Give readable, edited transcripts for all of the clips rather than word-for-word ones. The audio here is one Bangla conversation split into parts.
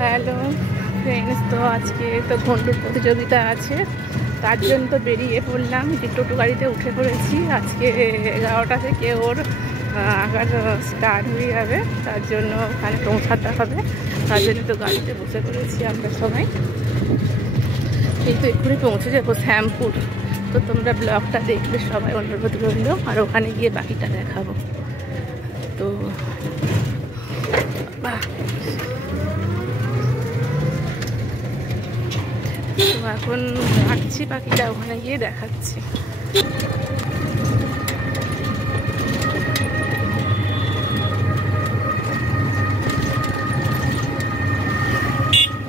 হ্যালো ফ্রেন্ডস, তো আজকে তো ঘন্টুর প্রতিযোগিতা আছে, তার জন্য তো বেরিয়ে পড়লাম। টোটো গাড়িতে উঠে পড়েছি। আজকে 11টা থেকে ওর আঁকার স্টার্ট হয়ে যাবে, তার জন্য ওখানে পৌঁছাতে হবে। তার জন্য তো গাড়িতে বসে পড়েছি আমরা সবাই। এই তো এক্ষুনি পৌঁছে যাবো শ্যামপুর। তো তোমরা ব্লগটা দেখবে সবাই, অনুরোধ রইল। আর ওখানে গিয়ে বাকিটা দেখাবো। তো এখন রাখছি, বাকিটা ওখানে গিয়ে দেখাচ্ছি।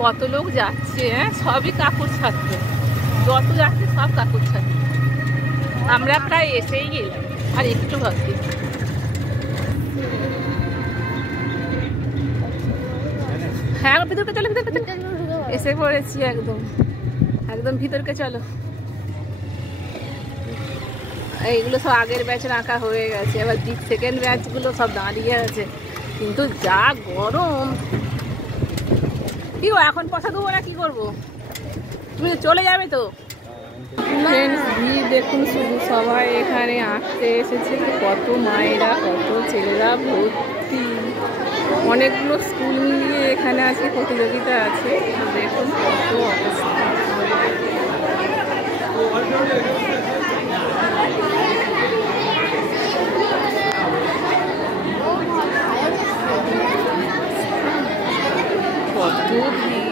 কত লোক যাচ্ছে, সবই কাকুর ছাত্র। যত যাচ্ছে সব কাকুর ছাত্র। আমরা প্রায় এসেই গেলাম, আর একটু ভাবছি। হ্যাঁ, ভিতরকে চলো, ভিতরকে চলো। এসে পড়েছি একদম একদম ভিতরকে চলো। এইগুলো সব আগের ব্যাচের আঁকা হয়ে গেছে, এবার সেকেন্ড ব্যাচগুলো সব দাঁড়িয়ে আছে। কিন্তু যা গরম, কি এখন পয়সা দেবো না, কি করবো? তুমি চলে যাবে তো। ফ্রেন্ডস, ভিড় দেখুন শুধু, সবাই এখানে আঁকতে এসেছে। কত মায়েরা, কত ছেলেরা ভর্তি। অনেকগুলো স্কুল মিলিয়ে এখানে আজকে প্রতিযোগিতা আছে। দেখুন কত অবস্থা। কত ভিড়।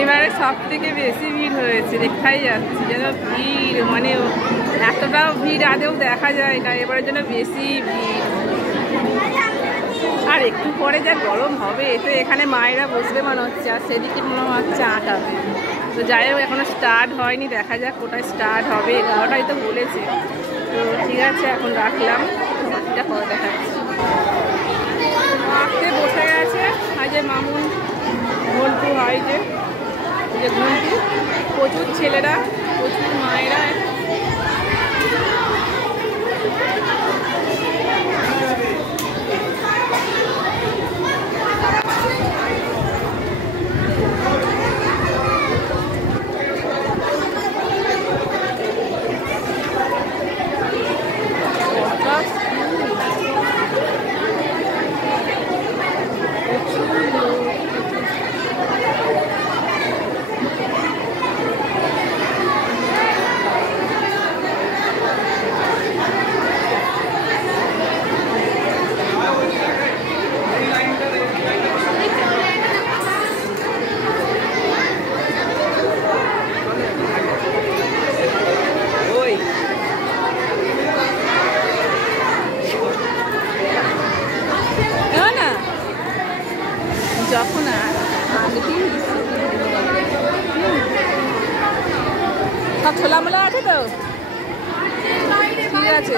এবারে সব থেকে বেশি ভিড় হয়েছে, দেখাই যাচ্ছে যেন ভিড়, মানে এতটাও ভিড় আদেও দেখা যায় না। এবারের জন্য বেশি ভিড়। আর একটু পরে যা গরম হবে, তো এখানে মায়েরা বসবে মনে হচ্ছে, আর সেদিকে মনে হচ্ছে আঁকাবে। তো যাই হোক, এখনো স্টার্ট হয়নি, দেখা যাক কোথায় স্টার্ট হবে। 11টাই তো বলেছে। তো ঠিক আছে, এখন রাখলাম, এটা পরে দেখাচ্ছি। আঁকতে বসে গেছে আজ মামুন, ঘন্টু হয় যে ঘন্টু। প্রচুর ছেলেরা, প্রচুর মায়েরা। যখন সব ছোলামোলা আছে তো, ঠিক আছে।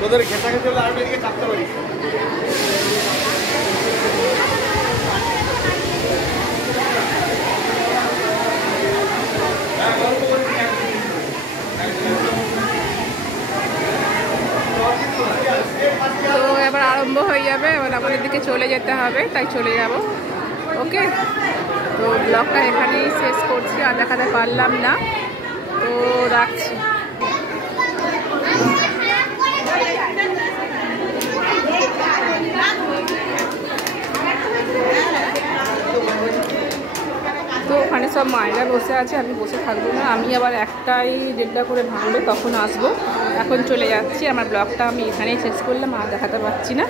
তোদের খেতা খেতে হলে আমি এদিকে চাপতে পারি। তো এবার আরম্ভ হয়ে যাবে, এবার আমাদের দিকে চলে যেতে হবে, তাই চলে যাব। ওকে, তো ব্লগটা এখানেই শেষ করছি, আর দেখাতে পারলাম না, তো রাখছি। তো ওখানে সব মায়েরা বসে আছে, আমি বসে থাকবো না। আমি আবার 1টা-1:30 করে ভাঙলো, তখন আসবো। এখন চলে যাচ্ছি। আমার ব্লগটা আমি এখানেই শেষ করলাম, আর দেখাতে পারছি না।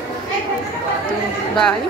তো বাই।